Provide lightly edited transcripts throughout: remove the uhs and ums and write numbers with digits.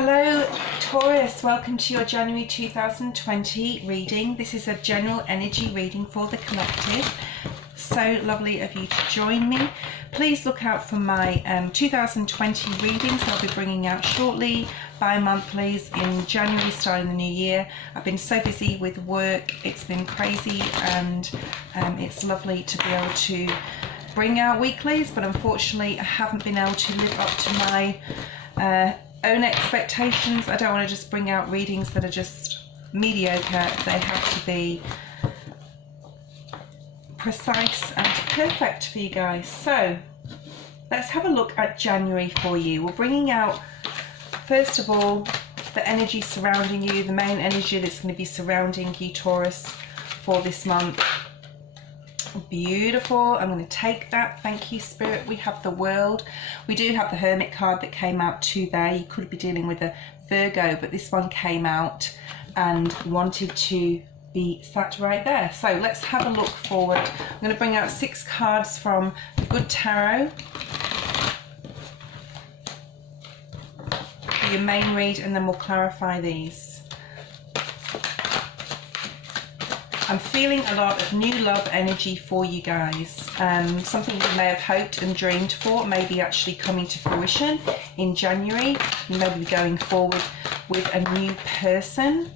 Hello Taurus, welcome to your January 2020 reading. This is a general energy reading for the collective. So lovely of you to join me. Please look out for my 2020 readings I'll be bringing out shortly, bi-monthlies in January starting the new year. I've been so busy with work, it's been crazy, and it's lovely to be able to bring out weeklies, but unfortunately I haven't been able to live up to my own expectations. I don't want to just bring out readings that are just mediocre. They have to be precise and perfect for you guys. So let's have a look at January for you. We're bringing out, first of all, the energy surrounding you, the main energy that's going to be surrounding you, Taurus, for this month. Beautiful. I'm going to take that. Thank you, Spirit. We have the World. We do have the Hermit card that came out too there. You could be dealing with a Virgo, but this one came out and wanted to be sat right there. So let's have a look forward. I'm going to bring out 6 cards from the Good Tarot for your main read, and then we'll clarify these. I'm feeling a lot of new love energy for you guys. Something you may have hoped and dreamed for may be actually coming to fruition in January. You may be going forward with a new person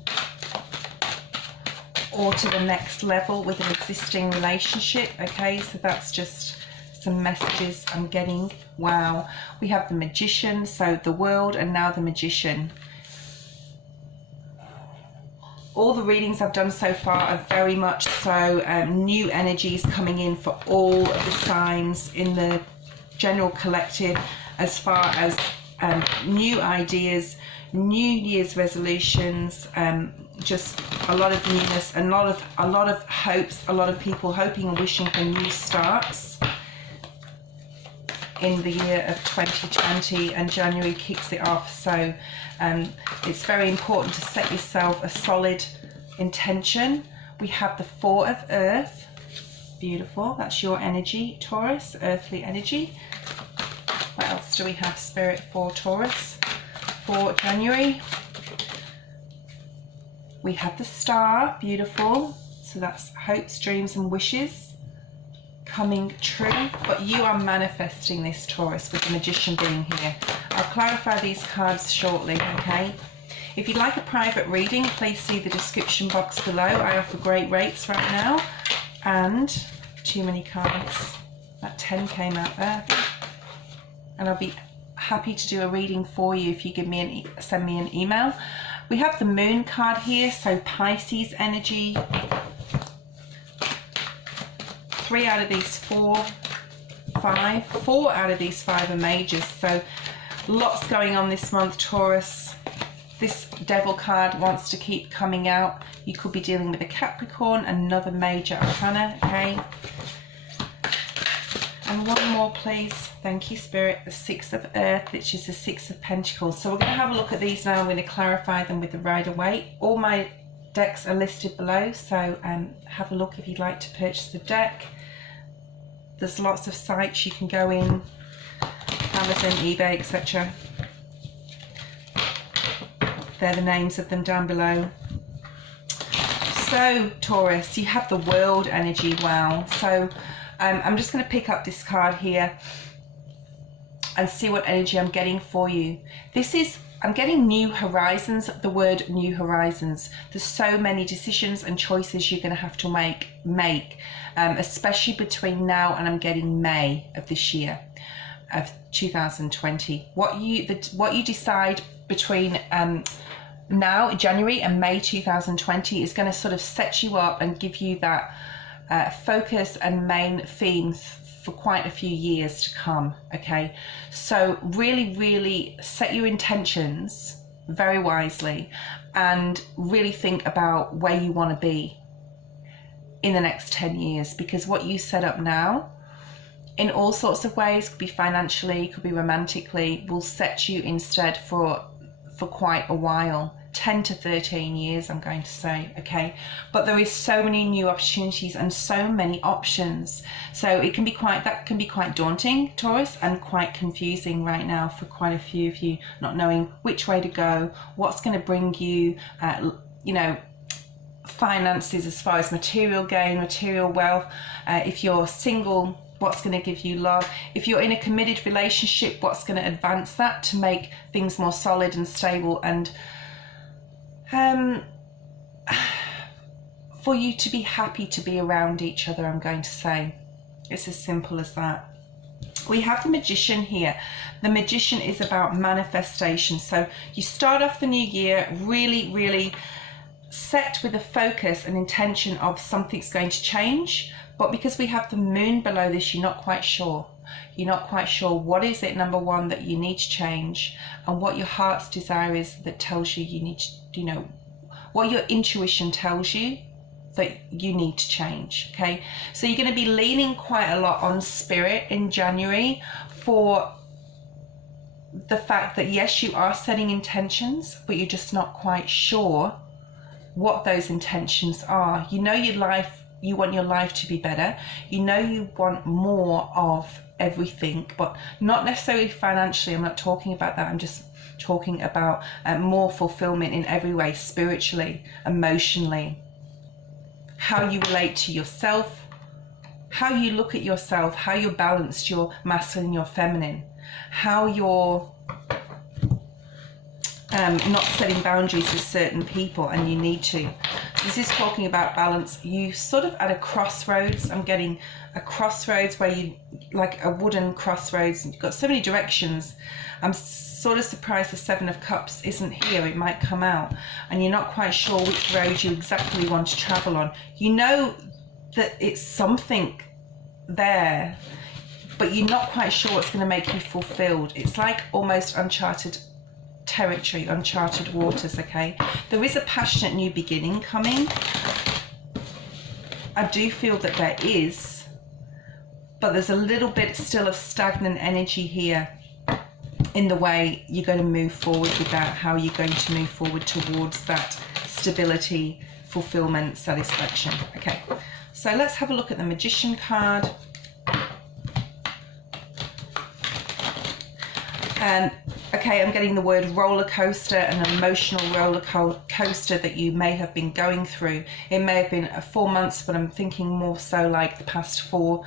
or to the next level with an existing relationship. Okay, so that's just some messages I'm getting. Wow. We have the Magician, so the World, and now the Magician. All the readings I've done so far are very much so new energies coming in for all of the signs in the general collective, as far as new ideas, New Year's resolutions, just a lot of newness, and a lot of hopes, a lot of people hoping and wishing for new starts in the year of 2020, and January kicks it off. So it's very important to set yourself a solid intention. We have the 4 of Earth. Beautiful. That's your energy, Taurus, earthly energy. What else do we have, Spirit, for Taurus for January? We have the Star. Beautiful. So that's hopes, dreams and wishes coming true, but you are manifesting this, Taurus, with the Magician being here. I'll clarify these cards shortly, okay? If you'd like a private reading, please see the description box below. I offer great rates right now. And too many cards. That 10 came out there. And I'll be happy to do a reading for you if you give me send me an email. We have the Moon card here, so Pisces energy. 3 out of these 4 out of these 5 are majors, so lots going on this month, Taurus. This Devil card wants to keep coming out. You could be dealing with a Capricorn, another major arcana, okay? And one more, please. Thank you, Spirit. The 6 of Earth, which is the 6 of Pentacles. So we're going to have a look at these now. I'm going to clarify them with the Rider-Waite. All my decks are listed below, so have a look if you'd like to purchase the deck. There's lots of sites you can go in, Amazon, eBay, etc. They're the names of them down below. So Taurus, you have the World energy. Wow. So I'm just going to pick up this card here and see what energy I'm getting for you. This is, I'm getting new horizons, the word new horizons. There's so many decisions and choices you're going to have to make, especially between now and I'm getting May of this year, of 2020. What you decide between now, January, and May 2020 is going to sort of set you up and give you that focus and main theme for quite a few years to come, okay? So really set your intentions very wisely and really think about where you want to be in the next 10 years, because what you set up now in all sorts of ways, could be financially, could be romantically, will set you instead for quite a while. 10 to 13 years, I'm going to say, okay? But there is so many new opportunities and so many options. So it can be quite daunting, Taurus, and quite confusing right now for quite a few of you, not knowing which way to go, what's going to bring you, you know, finances as far as material gain, material wealth. If you're single, what's going to give you love? If you're in a committed relationship, what's going to advance that to make things more solid and stable, and for you to be happy to be around each other, I'm going to say. It's as simple as that. We have the Magician here. The Magician is about manifestation. So you start off the new year really, really set with a focus and intention of something's going to change. But because we have the moon below this, you're not quite sure. You're not quite sure what is it, number one, that you need to change, and what your heart's desire is that tells you you need to, you know, what your intuition tells you that you need to change, okay? So you're going to be leaning quite a lot on spirit in January for the fact that, yes, you are setting intentions, but you're just not quite sure what those intentions are. You know your life, you want your life to be better. You know you want more of everything, but not necessarily financially. I'm not talking about that. I'm just talking about more fulfillment in every way, spiritually, emotionally, how you relate to yourself, how you look at yourself, how you're balanced, your masculine, your feminine, how you're not setting boundaries with certain people, and you need to. This is talking about balance. You sort of at a crossroads. I'm getting a crossroads where you, like a wooden crossroads, and you've got so many directions. I'm sort of surprised the Seven of Cups isn't here. It might come out, and you're not quite sure which road you exactly want to travel on. You know that it's something there, but you're not quite sure what's going to make you fulfilled. It's like almost uncharted territory, uncharted waters, okay? There is a passionate new beginning coming. I do feel that there is, but there's a little bit still of stagnant energy here in the way you're going to move forward with that, how you're going to move forward towards that stability, fulfillment, satisfaction. Okay, so let's have a look at the Magician card. Okay, I'm getting the word roller coaster, an emotional roller coaster that you may have been going through. It may have been 4 months, but I'm thinking more so like the past four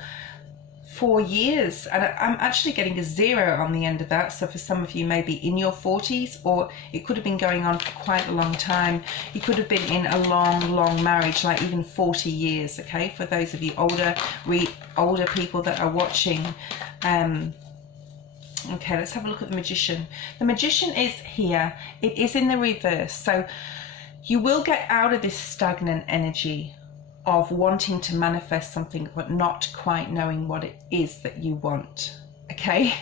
years. And I'm actually getting a 0 on the end of that. So for some of you, maybe in your 40s, or it could have been going on for quite a long time. You could have been in a long marriage, like even 40 years, okay? For those of you older people that are watching, okay, let's have a look at the Magician. The Magician is here. It is in the reverse. So you will get out of this stagnant energy of wanting to manifest something but not quite knowing what it is that you want, okay?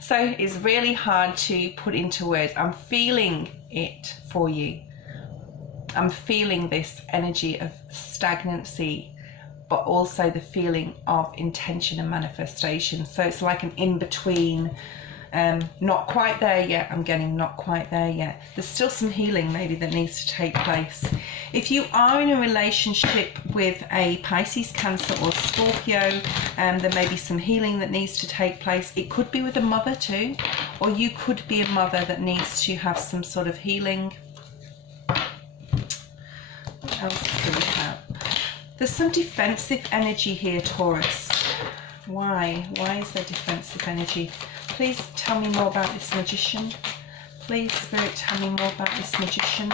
So it's really hard to put into words. I'm feeling it for you. I'm feeling this energy of stagnancy, but also the feeling of intention and manifestation. So it's like an in-between, not quite there yet. I'm getting not quite there yet. There's still some healing maybe that needs to take place. If you are in a relationship with a Pisces, Cancer or Scorpio, there may be some healing that needs to take place. It could be with a mother too, or you could be a mother that needs to have some sort of healing. What else do we have? There's some defensive energy here, Taurus. Why? Why is there defensive energy? Please tell me more about this Magician. Please, Spirit, tell me more about this Magician.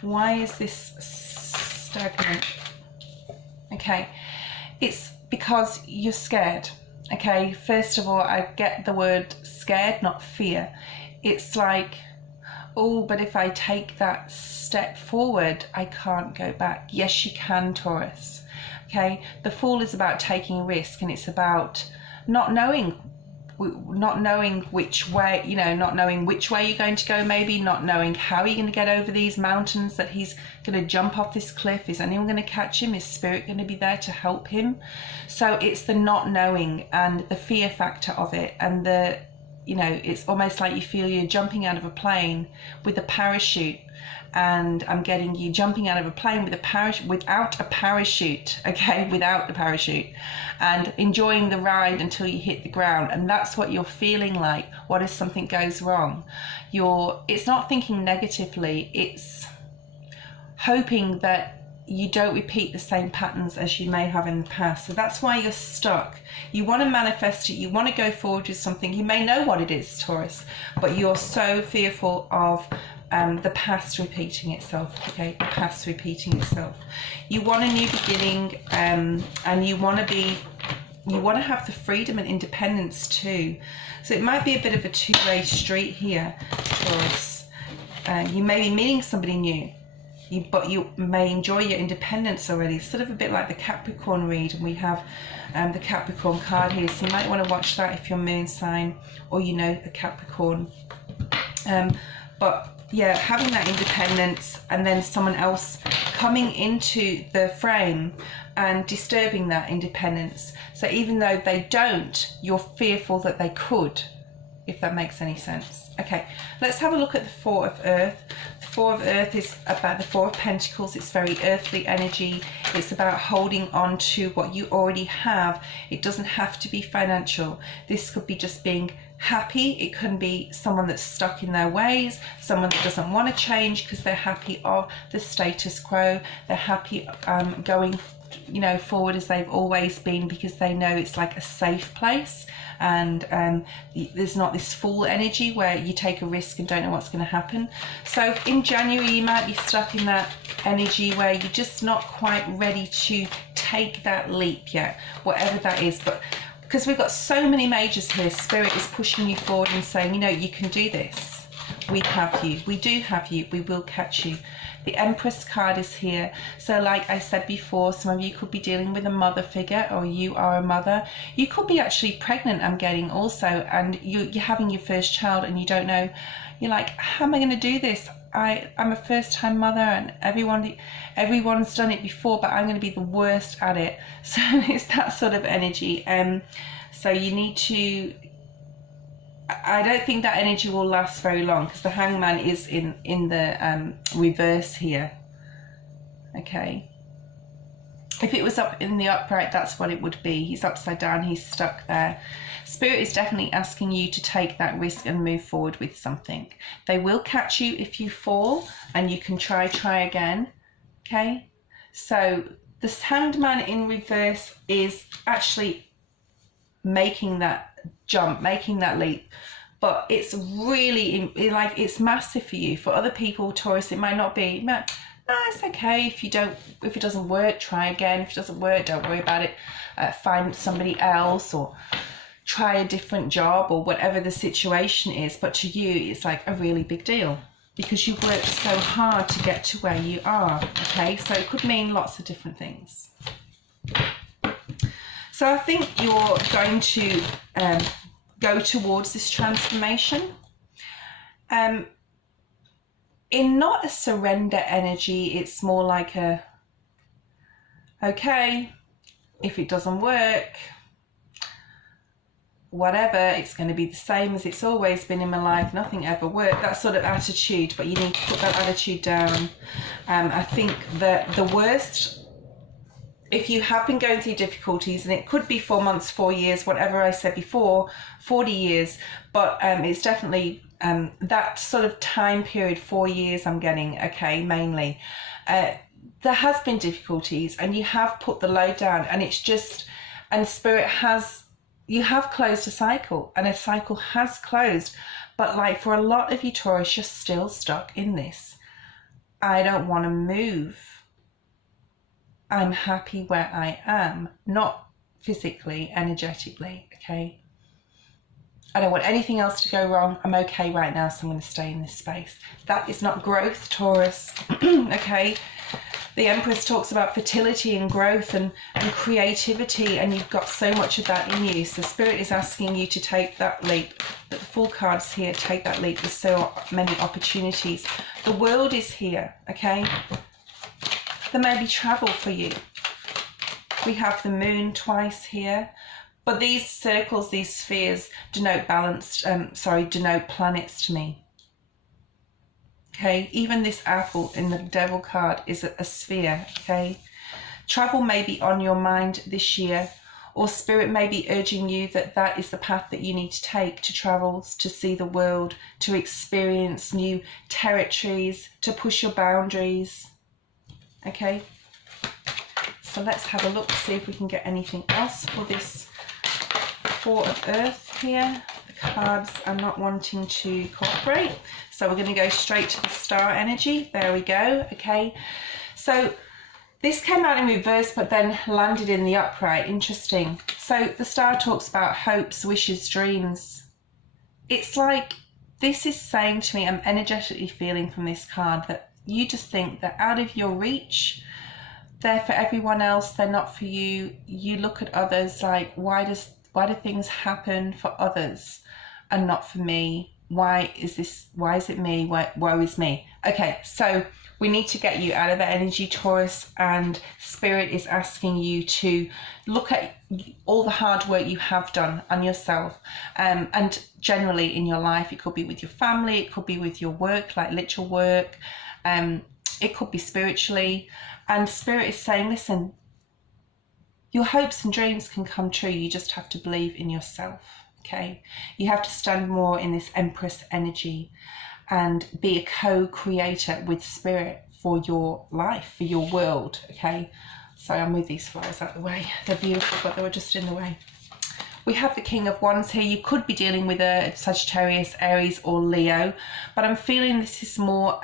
Why is this stagnant? Okay, it's because you're scared. Okay, first of all, I get the word scared, not fear. It's like, oh, but if I take that step forward, I can't go back. Yes, you can, Taurus. Okay, the Fool is about taking a risk, and it's about not knowing which way, you know, not knowing which way you're going to go, maybe not knowing how you're going to get over these mountains, that he's going to jump off this cliff. Is anyone going to catch him? Is Spirit going to be there to help him? So it's the not knowing and the fear factor of it, and the you know, it's almost like you feel you're jumping out of a plane with a parachute, and I'm getting you jumping out of a plane with a parachute, without a parachute, okay, without the parachute, and enjoying the ride until you hit the ground. And that's what you're feeling like. What if something goes wrong? It's not thinking negatively, it's hoping that you don't repeat the same patterns as you may have in the past. So that's why you're stuck. You want to manifest it, you want to go forward with something. You may know what it is, Taurus, but you're so fearful of the past repeating itself, okay? The past repeating itself. You want a new beginning, and you want to have the freedom and independence too. So it might be a bit of a two-way street here, Taurus. You may be meeting somebody new, but you may enjoy your independence already. Sort of a bit like the Capricorn read, and we have the Capricorn card here, so you might want to watch that if you're moon sign or you know the Capricorn. But yeah, having that independence, and then someone else coming into the frame and disturbing that independence. So even though they don't, you're fearful that they could, if that makes any sense. Okay, let's have a look at the Four of Earth. The Four of Earth is about the Four of Pentacles. It's very earthly energy. It's about holding on to what you already have. It doesn't have to be financial. This could be just being happy. It can be someone that's stuck in their ways, someone that doesn't want to change because they're happy of the status quo. They're happy going, you know, forward as they've always been, because they know it's like a safe place, and there's not this fool energy where you take a risk and don't know what's going to happen. So in January you might be stuck in that energy where you're just not quite ready to take that leap yet, whatever that is. But because we've got so many majors here, Spirit is pushing you forward and saying, you know, you can do this. We have you. We do have you. We will catch you. The Empress card is here. So like I said before, some of you could be dealing with a mother figure, or you are a mother. You could be actually pregnant, I'm getting also, and you're having your first child and you don't know. You're like, how am I going to do this? I'm a first-time mother, and everyone's done it before, but I'm going to be the worst at it. So it's that sort of energy. So you need to, I don't think that energy will last very long, because the Hangman is in the reverse here. Okay. If it was up in the upright, that's what it would be. He's upside down, he's stuck there. Spirit is definitely asking you to take that risk and move forward with something. They will catch you if you fall, and you can try again. Okay. So this Hanged Man in reverse is actually making that jump, making that leap. But it's really, like, it's massive for you. For other people, Taurus, it might not be. No, it's okay if it doesn't work, try again. If it doesn't work, don't worry about it. Find somebody else, or try a different job, or whatever the situation is. But to you, it's like a really big deal, because you worked so hard to get to where you are. Okay, so it could mean lots of different things. So I think you're going to go towards this transformation. In not a surrender energy, it's more like a, okay, if it doesn't work, whatever, it's going to be the same as it's always been in my life, nothing ever worked, that sort of attitude. But you need to put that attitude down. I think that the worst, if you have been going through difficulties, and it could be 4 months, 4 years, whatever I said before, 40 years, but it's definitely that sort of time period, 4 years I'm getting, okay, mainly. There has been difficulties, and you have put the load down, and it's just, and Spirit has, you have closed a cycle, and a cycle has closed. But like for a lot of you, Taurus, you're still stuck in this. I don't want to move. I'm happy where I am, not physically, energetically, okay? I don't want anything else to go wrong. I'm okay right now, so I'm going to stay in this space. That is not growth, Taurus, okay? The Empress talks about fertility and growth and creativity, and you've got so much of that in you. So Spirit is asking you to take that leap. But the Full cards here, take that leap. There's so many opportunities. The world is here, okay? There may be travel for you. We have the Moon twice here, But these circles, these spheres denote denote planets to me. Okay, even this apple in the Devil card is a sphere, okay? Travel may be on your mind this year, or Spirit may be urging you that that is the path that you need to take to travel, to see the world, to experience new territories, to push your boundaries, okay? So let's have a look, see if we can get anything else for this Four of Earth here. The cards are not wanting to cooperate, so we're going to go straight to the star energy. There we go. Okay, so this came out in reverse but then landed in the upright. Interesting. So the star talks about hopes, wishes, dreams. It's like this is saying to me, I'm energetically feeling from this card that you just think they're out of your reach. They're for everyone else, they're not for you. You look at others like, why do things happen for others and not for me? Why is it me? Woe is me. Okay, so we need to get you out of that energy, Taurus, and Spirit is asking you to look at all the hard work you have done on yourself, and generally in your life. It could be with your family, it could be with your work, like literal work, it could be spiritually, and Spirit is saying, listen, your hopes and dreams can come true. You just have to believe in yourself, okay? You have to stand more in this Empress energy and be a co-creator with Spirit for your life, for your world, okay? So I'll move these flowers out of the way. They're beautiful, but they were just in the way. We have the King of Wands here. You could be dealing with a Sagittarius, Aries, or Leo, but I'm feeling this is more,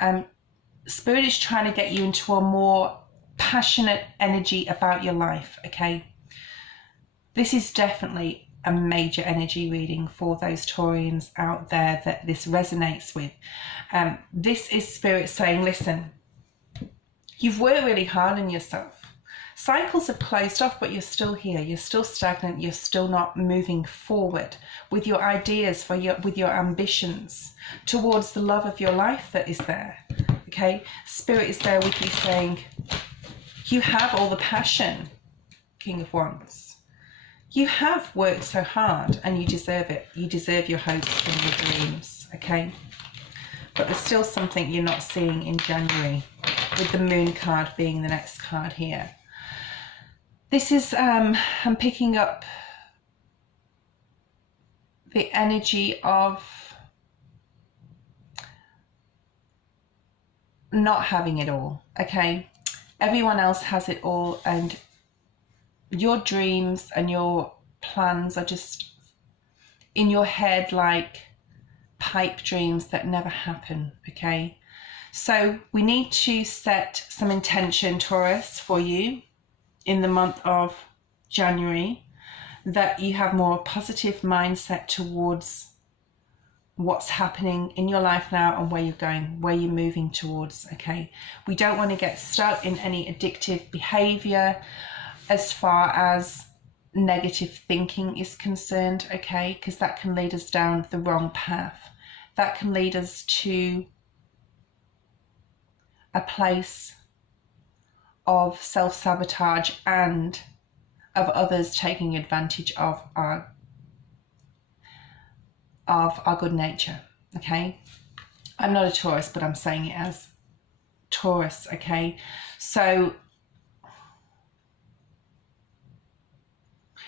Spirit is trying to get you into a more passionate energy about your life, okay? This is definitely a major energy reading for those Taurians out there that this resonates with. This is Spirit saying, listen, you've worked really hard on yourself. Cycles have closed off, but you're still here. You're still stagnant. You're still not moving forward with your ideas, with your ambitions towards the love of your life that is there, okay? Spirit is there with you saying, you have all the passion, King of Wands. You have worked so hard and you deserve it. You deserve your hopes and your dreams, okay? But there's still something you're not seeing in January, with the Moon card being the next card here. This is, I'm picking up the energy of not having it all, okay? Everyone else has it all, and your dreams and your plans are just in your head like pipe dreams that never happen, okay? So we need to set some intention, Taurus, for you in the month of January, that you have more positive mindset towards what's happening in your life now and where you're going, where you're moving towards, okay? We don't want to get stuck in any addictive behavior as far as negative thinking is concerned, okay? Because that can lead us down the wrong path. That can lead us to a place of self-sabotage and of others taking advantage of our good nature, okay? I'm not a Taurus, but I'm saying it as Taurus, okay? So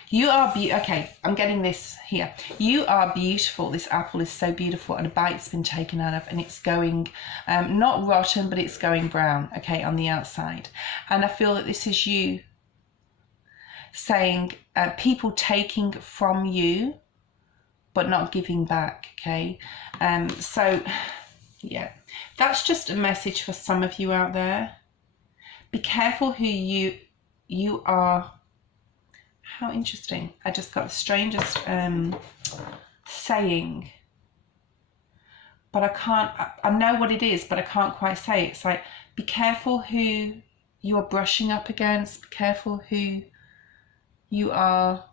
you are okay, I'm getting this here. You are beautiful. This apple is so beautiful, and a bite's been taken out of, and it's going not rotten, but it's going brown, okay, on the outside. And I feel that this is you saying people taking from you but not giving back, okay? So yeah, that's just a message for some of you out there. Be careful who you are. How interesting. I just got the strangest saying, but I know what it is, but I can't quite say it. It's like, be careful who you are brushing up against, be careful who you are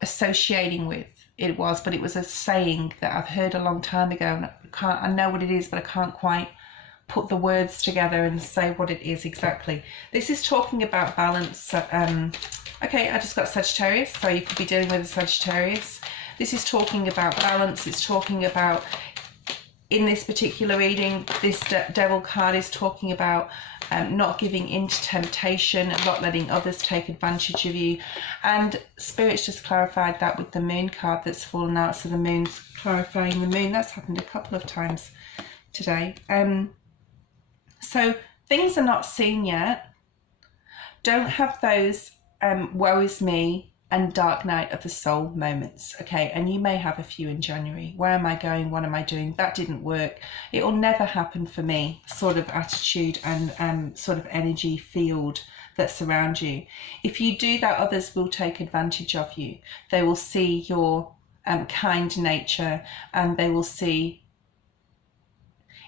associating with. It was a saying that I've heard a long time ago, and I know what it is, but I can't quite put the words together and say what it is exactly. This is talking about balance. Okay, I just got Sagittarius, so you could be dealing with a Sagittarius. This is talking about balance. It's talking about, in this particular reading, this Devil card is talking about not giving in to temptation and not letting others take advantage of you. And Spirit's just clarified that with the Moon card that's fallen out. So the Moon's clarifying the Moon. That's happened a couple of times today. So things are not seen yet. Don't have those worries me and dark night of the soul moments, okay? And you may have a few in January. Where am I going? What am I doing? That didn't work. It will never happen for me, sort of attitude and sort of energy field that's around you. If you do that, others will take advantage of you. They will see your kind nature, and they will see,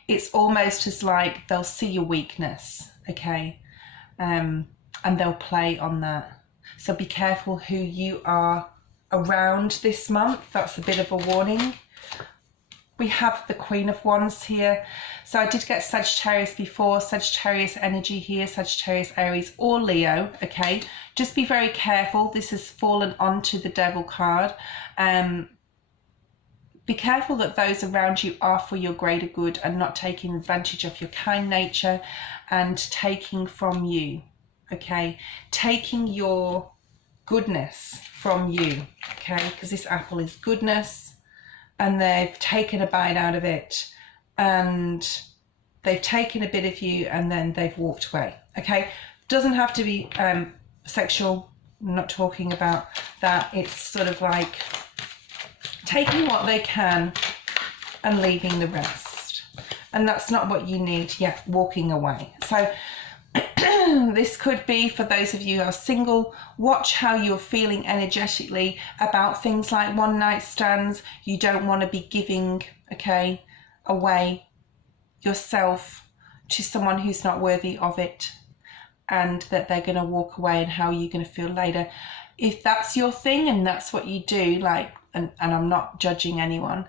it's almost as like they'll see your weakness, okay? And they'll play on that. So be careful who you are around this month. That's a bit of a warning. We have the Queen of Wands here. So I did get Sagittarius before, Sagittarius energy here, Sagittarius, Aries or Leo, okay? Just be very careful. This has fallen onto the Devil card. Be careful that those around you are for your greater good and not taking advantage of your kind nature and taking from you. Okay, taking your goodness from you, okay, because this apple is goodness, and they've taken a bite out of it, and they've taken a bit of you, and then they've walked away, okay? Doesn't have to be sexual. I'm not talking about that. It's sort of like taking what they can and leaving the rest, and that's not what you need yet, walking away. So this could be, for those of you who are single, watch how you're feeling energetically about things like one night stands. You don't want to be giving, okay, away yourself to someone who's not worthy of it, and that they're going to walk away, and how you're going to feel later. If that's your thing and that's what you do, like, and I'm not judging anyone,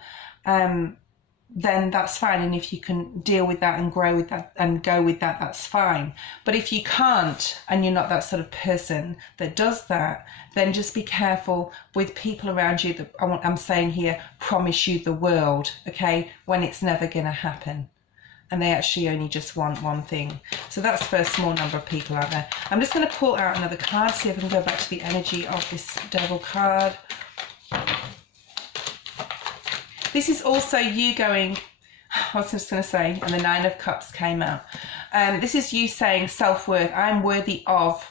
then that's fine. And if you can deal with that and grow with that and go with that, that's fine. But if you can't, and you're not that sort of person that does that, then just be careful with people around you that I'm saying here promise you the world, okay, when it's never going to happen, and they actually only just want one thing. So that's for a small number of people out there. I'm just going to pull out another card, see if I can go back to the energy of this Devil card. This is also you going, I was just going to say, and the Nine of Cups came out. This is you saying self-worth. I'm worthy of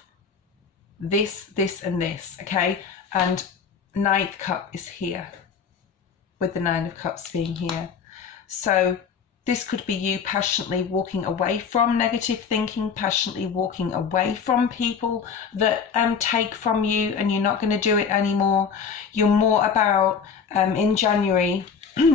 this, this, and this, okay? And Ninth Cup is here, with the Nine of Cups being here. So this could be you passionately walking away from negative thinking, passionately walking away from people that take from you, and you're not going to do it anymore. You're more about, in January,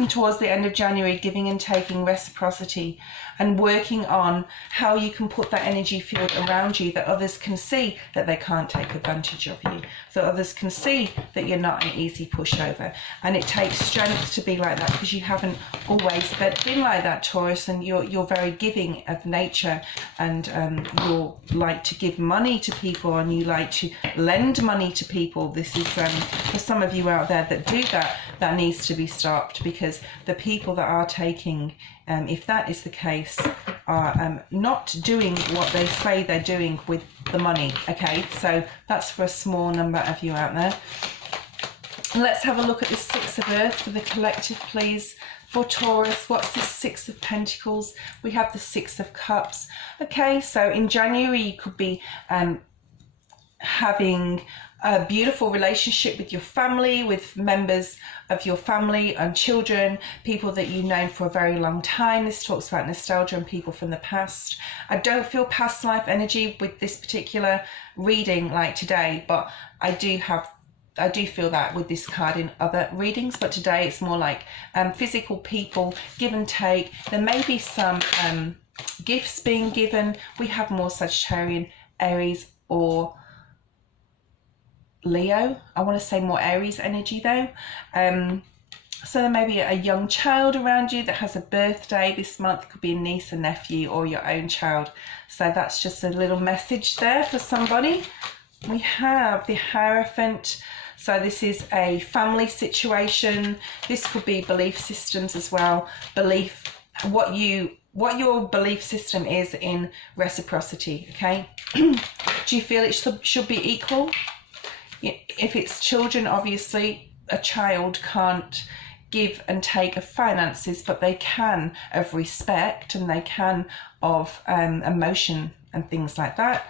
towards the end of January, giving and taking, reciprocity, and working on how you can put that energy field around you that others can see that they can't take advantage of you, so others can see that you're not an easy pushover. And it takes strength to be like that, because you haven't always been like that, Taurus, and you're very giving of nature, and you like to give money to people, and you like to lend money to people. This is for some of you out there that do that, that needs to be stopped, because the people that are taking, if that is the case, are not doing what they say they're doing with the money, okay? So that's for a small number of you out there. Let's have a look at the Six of Earth for the collective, please. For Taurus, what's the Six of Pentacles? We have the Six of Cups. Okay, so in January, you could be having a beautiful relationship with your family, with members of your family and children, people that you've known for a very long time. This talks about nostalgia and people from the past. I don't feel past life energy with this particular reading like today, but I do feel that with this card in other readings, but today it's more like physical people, give and take. There may be some gifts being given. We have more Sagittarian, Aries or Leo. I want to say more Aries energy though. So there may be a young child around you that has a birthday this month. It could be a niece, a nephew, or your own child. So that's just a little message there for somebody. we have the Hierophant. So this is a family situation. This could be belief systems as well. Belief, what your belief system is in reciprocity, okay? Do you feel it should be equal? If it's children, obviously, a child can't give and take of finances, but they can of respect, and they can of emotion and things like that.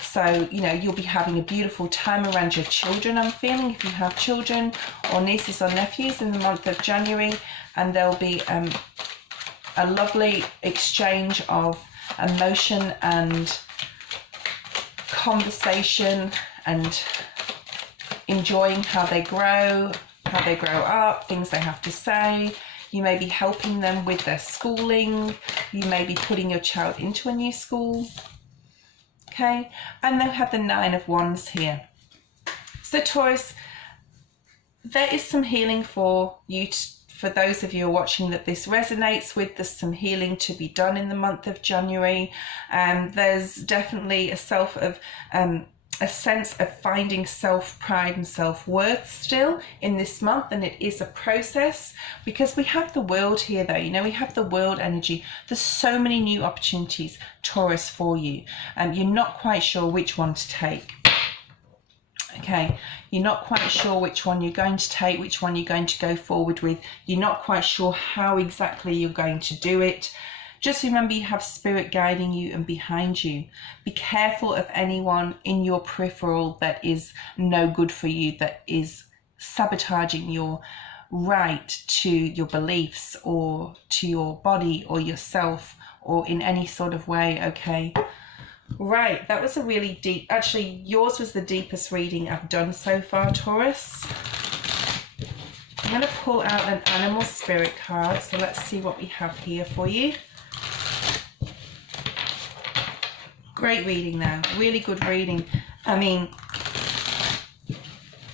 So, you know, you'll be having a beautiful time around your children, I'm feeling, if you have children or nieces or nephews in the month of January, and there'll be a lovely exchange of emotion and conversation and enjoying how they grow up, things they have to say. You may be helping them with their schooling. You may be putting your child into a new school. Okay, and they'll have the 9 of Wands here. So Taurus, there is some healing for you, for those of you who are watching that this resonates with. There's some healing to be done in the month of January. There's definitely a sense of finding self-pride and self-worth still in this month, and it is a process, because we have the World here though, you know, we have the World energy. There's so many new opportunities, Taurus, for you, and you're not quite sure which one to take. Okay, you're not quite sure which one you're going to take, which one you're going to go forward with. You're not quite sure how exactly you're going to do it. Just remember, you have spirit guiding you and behind you. Be careful of anyone in your peripheral that is no good for you, that is sabotaging your right to your beliefs or to your body or yourself, or in any sort of way, okay? Right, that was a really deep, actually yours was the deepest reading I've done so far, Taurus. I'm going to pull out an animal spirit card, so let's see what we have here for you. Great reading now, really good reading. I mean,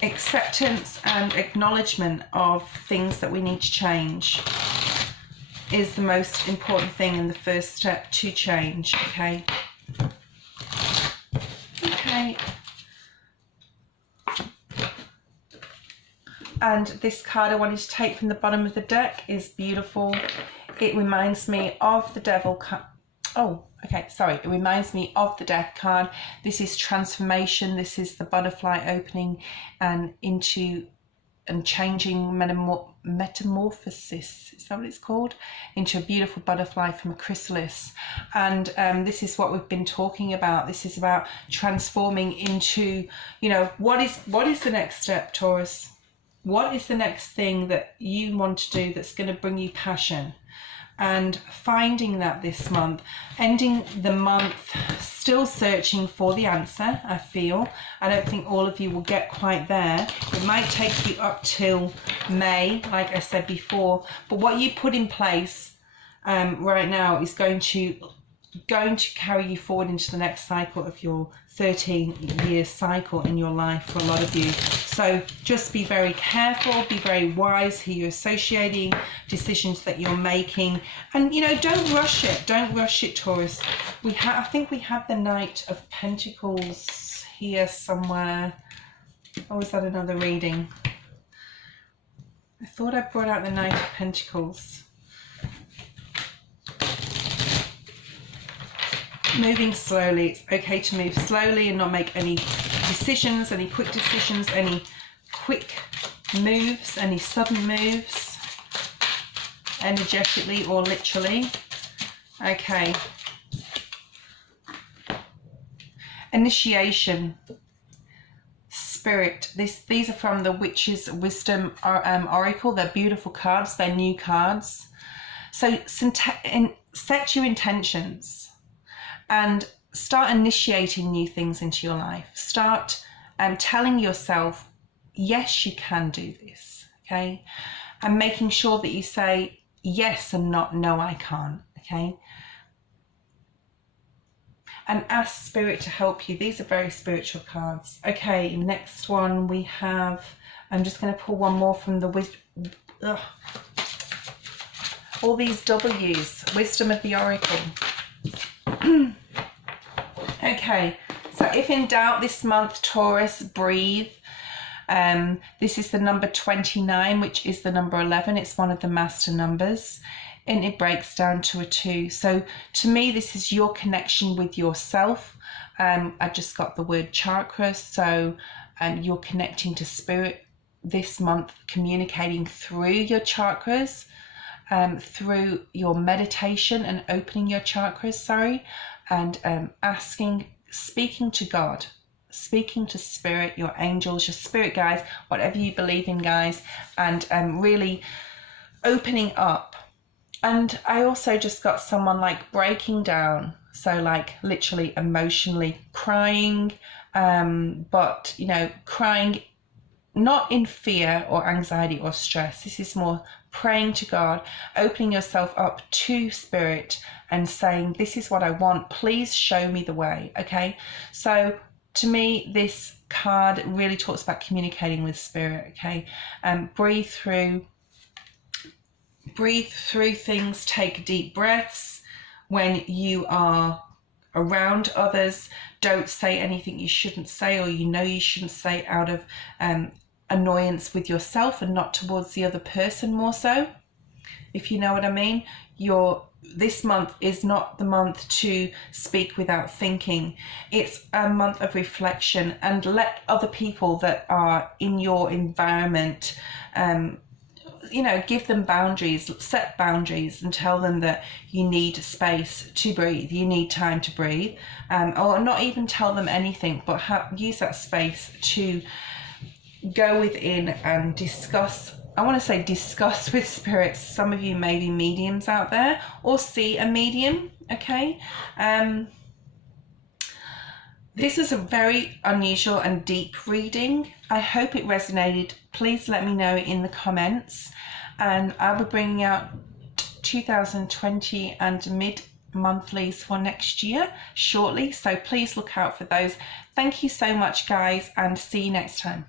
acceptance and acknowledgement of things that we need to change is the most important thing and the first step to change, okay? Okay. And this card I wanted to take from the bottom of the deck is beautiful. It reminds me of the Devil card. Oh, okay, sorry. It reminds me of the Death card. This is transformation. This is the butterfly opening and changing metamorphosis. Is that what it's called? Into a beautiful butterfly from a chrysalis. And this is what we've been talking about. This is about transforming into, you know, what is the next step, Taurus? What is the next thing that you want to do that's going to bring you passion? And finding that this month, ending the month still searching for the answer, I feel. I don't think all of you will get quite there. It might take you up till May, like I said before, but what you put in place right now is going to carry you forward into the next cycle of your 13-year cycle in your life for a lot of you. So just be very careful, be very wise who you're associating, decisions that you're making, and you know, don't rush it. Don't rush it, Taurus. I think we have the Knight of Pentacles here somewhere. Or was that another reading? I thought I brought out the Knight of Pentacles. Moving slowly. It's okay to move slowly and not make any decisions, any quick decisions, any quick moves, any sudden moves, energetically or literally. Okay. Initiation. Spirit. These are from the Witch's Wisdom Oracle. They're beautiful cards. They're new cards. So set your intentions and start initiating new things into your life. Start telling yourself, yes, you can do this, okay? And making sure that you say yes and not no, I can't, okay? And ask Spirit to help you. These are very spiritual cards. Okay, next one we have, I'm just going to pull one more from the all these W's, Wisdom of the Oracle. Okay, So if in doubt this month, Taurus, breathe. This is the number 29, which is the number 11. It's one of the master numbers, and it breaks down to a 2. So to me, this is your connection with yourself. I just got the word chakra, so you're connecting to spirit this month, communicating through your chakras, through your meditation and opening your chakras, and speaking to God, speaking to spirit, your angels, your spirit guides, whatever you believe in, guys, and really opening up. And I also just got someone like breaking down, so like literally emotionally crying, but you know, crying not in fear or anxiety or stress. This is more praying to God, opening yourself up to spirit and saying, this is what I want, please show me the way. Okay, so to me, this card really talks about communicating with spirit. Okay, breathe through things, take deep breaths. When you are around others, don't say anything you shouldn't say, or you shouldn't say, out of annoyance with yourself and not towards the other person more so, if you know what I mean. This month is not the month to speak without thinking. It's a month of reflection, and let other people that are in your environment, give them boundaries, set boundaries, and tell them that you need space to breathe, you need time to breathe, or not even tell them anything, but use that space to go within and discuss. I want to say discuss with spirits. Some of you may be mediums out there, or see a medium. Okay, this is a very unusual and deep reading. I hope it resonated. Please let me know in the comments, and I'll be bringing out 2020 and mid-monthlies for next year shortly, so please look out for those. Thank you so much, guys, and see you next time.